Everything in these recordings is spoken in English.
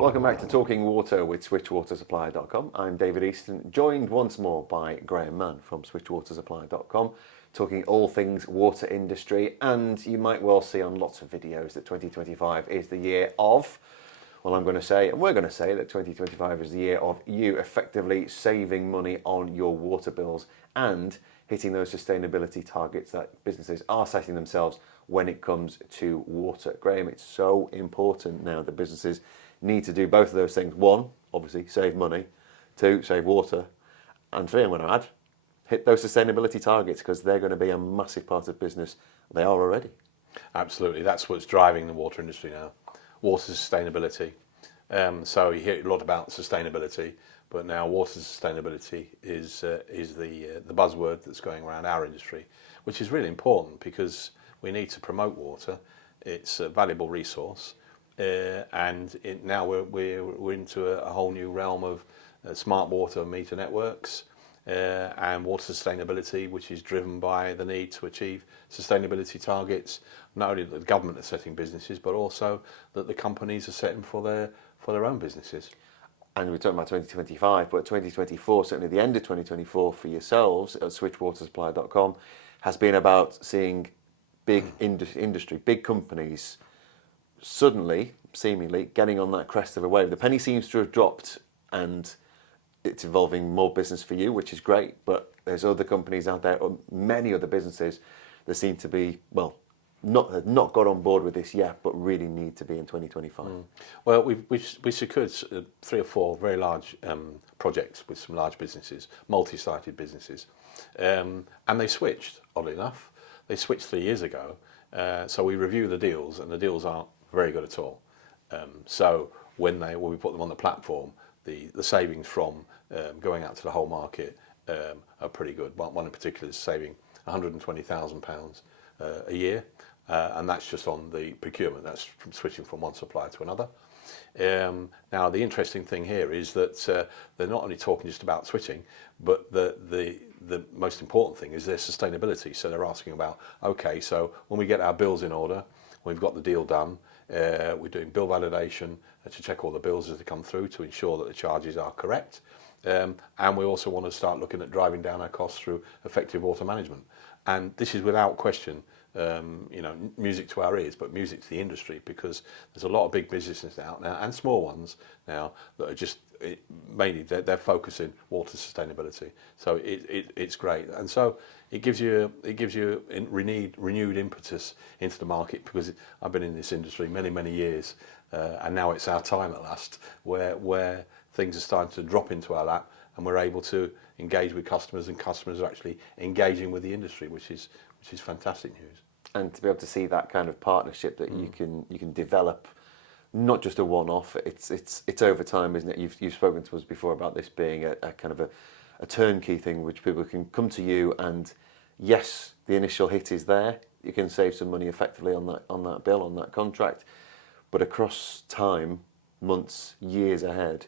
Welcome back to Talking Water with SwitchWaterSupplier.com. I'm David Easton, joined once more by Graham Mann from SwitchWaterSupplier.com, talking all things water industry. And you might well see on lots of videos that 2025 is the year of, well, I'm going to say, and we're going to say that 2025 is the year of you effectively saving money on your water bills and hitting those sustainability targets that businesses are setting themselves when it comes to water. Graham, it's so important now that businesses need to do both of those things. One, obviously, save money. Two, save water. And three, I'm going to add, hit those sustainability targets because they're going to be a massive part of business. They are already. Absolutely. That's what's driving the water industry now. Water sustainability. So you hear a lot about sustainability, but now water sustainability is the buzzword that's going around our industry, which is really important because we need to promote water. It's a valuable resource. Now we're into a whole new realm of smart water meter networks and water sustainability, which is driven by the need to achieve sustainability targets, not only that the government are setting businesses, but also that the companies are setting for their own businesses. And we're talking about 2025, but 2024, certainly the end of 2024 for yourselves at SwitchWaterSupply.com, has been about seeing big industry, big companies suddenly, seemingly, getting on that crest of a wave. The penny seems to have dropped and it's involving more business for you, which is great, but there's other companies out there, or many other businesses that seem to be, well, not got on board with this yet, but really need to be in 2025. Well, we secured 3 or 4 very large projects with some large businesses, multi-sited businesses, and they switched, oddly enough. They switched 3 years ago, so we review the deals, and the deals aren't very good at all. So when we put them on the platform, the savings from going out to the whole market are pretty good. One in particular is saving £120,000 a year, and that's just on the procurement. That's from switching from one supplier to another. Now, the interesting thing here is that they're not only talking just about switching, but the most important thing is their sustainability. So they're asking about, okay, so when we get our bills in order, we've got the deal done, we're doing bill validation to check all the bills as they come through to ensure that the charges are correct. And we also want to start looking at driving down our costs through effective water management. And this is without question, music to our ears, but music to the industry, because there's a lot of big businesses out now and small ones now that are just mainly they're focusing water sustainability. So it's great, and so it gives you renewed impetus into the market, because I've been in this industry many years, and now it's our time at last where things are starting to drop into our lap, and we're able to engage with customers, and customers are actually engaging with the industry, which is fantastic news. And to be able to see that kind of partnership that you can develop, not just a one-off. It's over time, isn't it? You've spoken to us before about this being a kind of a turnkey thing, which people can come to you, and yes, the initial hit is there. You can save some money effectively on that bill, on that contract, but across time, months, years ahead,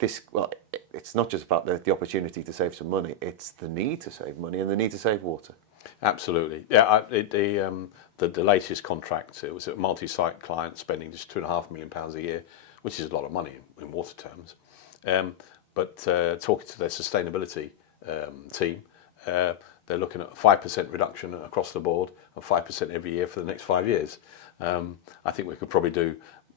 it's not just about the opportunity to save some money. It's the need to save money and the need to save water. Absolutely, yeah. The latest contract, it was a multi-site client spending just £2.5 million a year, which is a lot of money in water terms. But talking to their sustainability team, they're looking at a 5% reduction across the board, and 5% every year for the next 5 years. I think we could probably do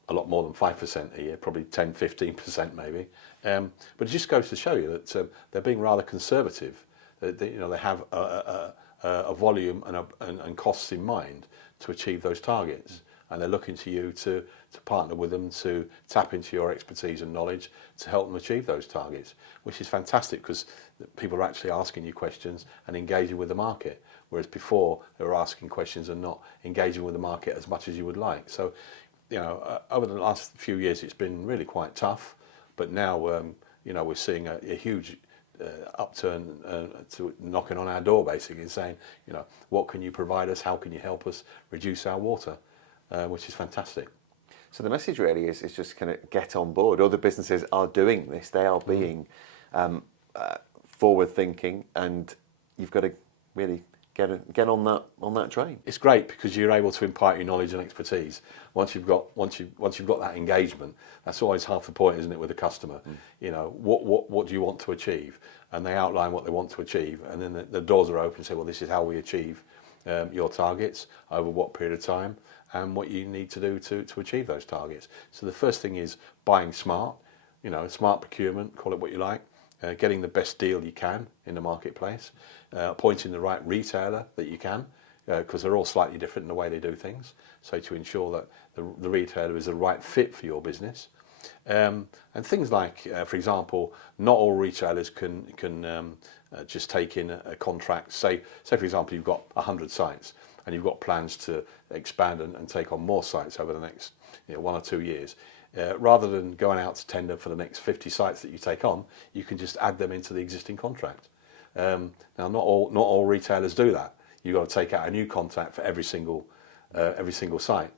a lot more than 5% a year, probably 10-15% maybe. But it just goes to show you that they're being rather conservative. They have a volume and costs in mind to achieve those targets, and they're looking to you to partner with them, to tap into your expertise and knowledge to help them achieve those targets, which is fantastic, because people are actually asking you questions and engaging with the market, whereas before they were asking questions and not engaging with the market as much as you would like. So, over the last few years, it's been really quite tough, but now we're seeing a huge upturn to knocking on our door, basically, and saying, what can you provide us? How can you help us reduce our water? Which is fantastic. So the message really is just kind of get on board. Other businesses are doing this. They are being forward thinking, and you've got to really get on that train. It's great because you're able to impart your knowledge and expertise. Once you've got that engagement, that's always half the point, isn't it, with a customer? You know, what do you want to achieve? And they outline what they want to achieve, and then the doors are open and say, well, this is how we achieve your targets over what period of time, and what you need to do to achieve those targets. So the first thing is buying smart, you know, smart procurement, call it what you like. Getting the best deal you can in the marketplace, appointing the right retailer that you can, because they're all slightly different in the way they do things. So to ensure that the retailer is the right fit for your business, and things like, for example, not all retailers can just take in a contract. Say for example, you've got 100 sites and you've got plans to expand and take on more sites over the next 1 or 2 years. Rather than going out to tender for the next 50 sites that you take on, you can just add them into the existing contract. Now, not all retailers do that. You've got to take out a new contract for every single site.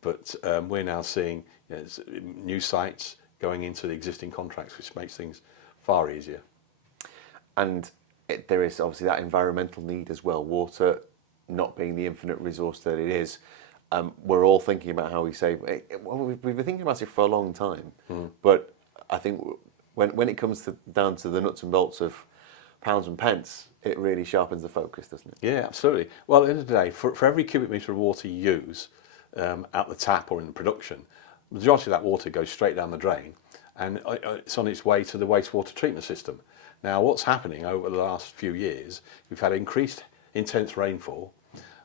But we're now seeing new sites going into the existing contracts, which makes things far easier. And there is obviously that environmental need as well. Water not being the infinite resource that it is. We're all thinking about how we save. Well, we've been thinking about it for a long time, but I think when it comes down to the nuts and bolts of pounds and pence, it really sharpens the focus, doesn't it? Yeah, absolutely. Well, at the end of the day, for every cubic metre of water you use at the tap or in production, the majority of that water goes straight down the drain, and it's on its way to the wastewater treatment system. Now, what's happening over the last few years, we've had increased intense rainfall.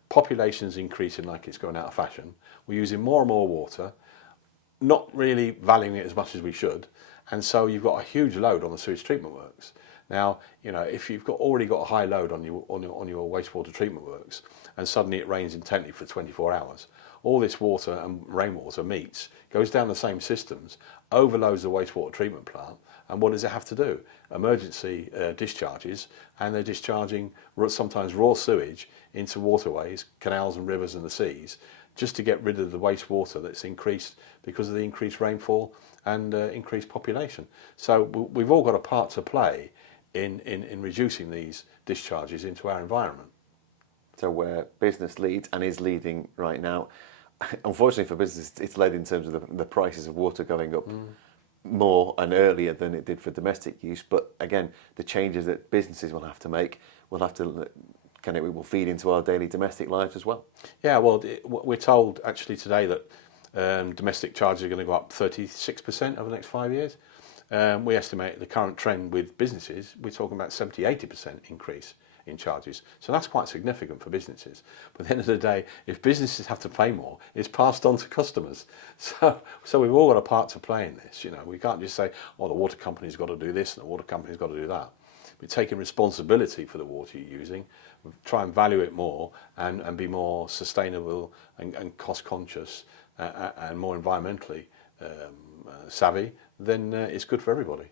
Population's increasing like it's going out of fashion. We're using more and more water, not really valuing it as much as we should, and so you've got a huge load on the sewage treatment works. Now, if you've already got a high load on your wastewater treatment works, and suddenly it rains intently for 24 hours, all this water and rainwater meets, goes down the same systems, overloads the wastewater treatment plant, and what does it have to do? Emergency discharges, and they're discharging sometimes raw sewage into waterways, canals and rivers and the seas, just to get rid of the wastewater that's increased because of the increased rainfall and increased population. So we've all got a part to play in reducing these discharges into our environment. So where business leads and is leading right now, unfortunately for business, it's led in terms of the prices of water going up more and earlier than it did for domestic use. But again, the changes that businesses will have to make will have to it will feed into our daily domestic lives as well. Yeah, well, we're told actually today that domestic charges are going to go up 36% over the next 5 years. We estimate the current trend with businesses, we're talking about 70-80% increase in charges. So that's quite significant for businesses. But at the end of the day, if businesses have to pay more, it's passed on to customers. So we've all got a part to play in this. We can't just say, oh, the water company's got to do this and the water company's got to do that. We're taking responsibility for the water you're using, try and value it more and be more sustainable and cost conscious and more environmentally savvy, then it's good for everybody.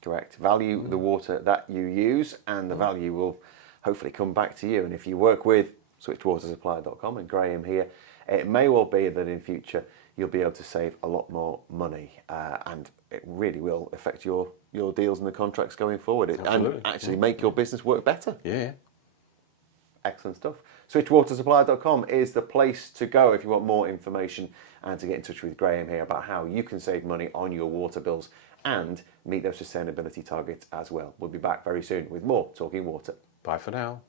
Correct. Value the water that you use, and the value will hopefully come back to you. And if you work with switchwatersupplier.com and Graham here, it may well be that in future you'll be able to save a lot more money, and it really will affect your deals and the contracts going forward. And actually make your business work better. Yeah. Excellent stuff. Switchwatersupplier.com is the place to go if you want more information and to get in touch with Graham here about how you can save money on your water bills and meet those sustainability targets as well. We'll be back very soon with more Talking Water. Bye for now.